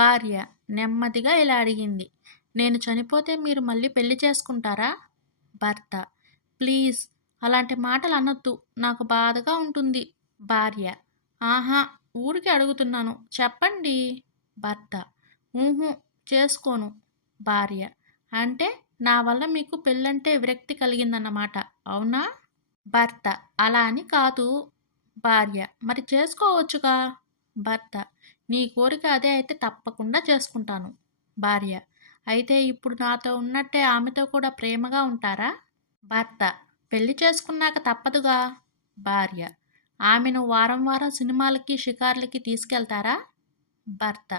భార్య నెమ్మదిగా ఇలా అడిగింది. నేను చనిపోతే మీరు మళ్ళీ పెళ్లి చేసుకుంటారా? భర్త ప్లీజ్ అలాంటి మాటలు అనొద్దు. నాకు బాధగా ఉంటుంది. భార్య ఆహా! ఊరికే అడుగుతున్నాను. చెప్పండి. భర్త ఊహూ చేసుకోను. భార్య అంటే నా వల్ల మీకు పెళ్ళంటే విరక్తి కలిగిందన్నమాట. అవునా? భర్త అలా అని కాదు. భార్య మరి చేసుకోవచ్చుగా. భర్త నీ కోరిక అదే అయితే తప్పకుండా చేసుకుంటాను. భార్య అయితే ఇప్పుడు నాతో ఉన్నట్టే ఆమెతో కూడా ప్రేమగా ఉంటారా? భర్త పెళ్లి చేసుకున్నాక తప్పదుగా. భార్య ఆమెను వారం వారం సినిమాలకి షికార్లకి తీసుకెళ్తారా? భర్త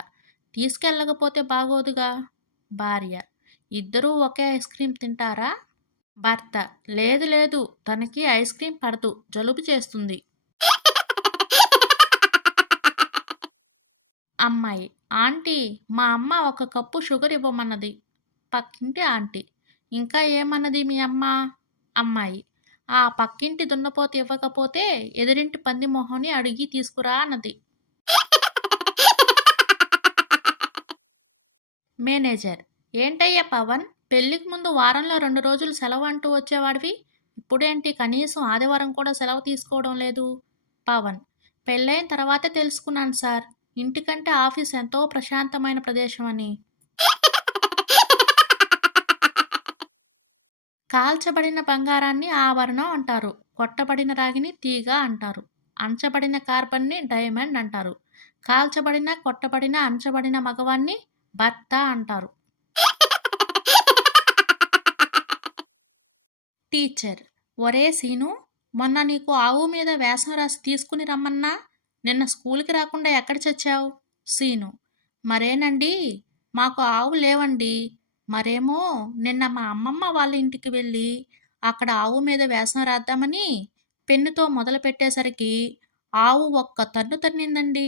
తీసుకెళ్ళకపోతే బాగోదుగా. భార్య ఇద్దరూ ఒకే ఐస్ క్రీం తింటారా? భర్త లేదు లేదు, తనకి ఐస్ క్రీం పడదు, జలుబు చేస్తుంది. అమ్మాయి ఆంటీ మా అమ్మ ఒక కప్పు షుగర్ ఇవ్వమన్నది. పక్కింటి ఆంటీ ఇంకా ఏమన్నది మీ అమ్మ? అమ్మాయి ఆ పక్కింటి దున్నపోత ఇవ్వకపోతే ఎదురింటి పంది మొహంని అడిగి తీసుకురా అన్నది. మేనేజర్ ఏంటయ్యా పవన్, పెళ్ళికి ముందు వారంలో 2 రోజులు సెలవు అంటూ వచ్చేవాడివి, ఇప్పుడేంటి కనీసం ఆదివారం కూడా సెలవు తీసుకోవడం లేదు? పవన్ పెళ్ళైన తర్వాతే తెలుసుకున్నాను సార్, ఇంటికంటే ఆఫీస్ ఎంతో ప్రశాంతమైన ప్రదేశం అని. కాల్చబడిన బంగారాన్ని ఆభరణం అంటారు. కొట్టబడిన రాగిని తీగ అంటారు. అంచబడిన కార్బన్ని డైమండ్ అంటారు. కాల్చబడిన, కొట్టబడిన, అంచబడిన మగవాన్ని భర్త అంటారు. టీచర్ ఒరే సీను, మొన్న నీకు ఆవు మీద వేషం రాసి తీసుకుని రమ్మన్నా నిన్న స్కూల్కి రాకుండా ఎక్కడ చచ్చావు? సీను మరేనండి, మాకు ఆవు లేవండి. మరేమో నిన్న మా అమ్మమ్మ వాళ్ళ ఇంటికి వెళ్ళి అక్కడ ఆవు మీద వేషం రాద్దామని పెన్నుతో మొదలు పెట్టేసరికి ఆవు ఒక్క తన్ను తన్నిందండి.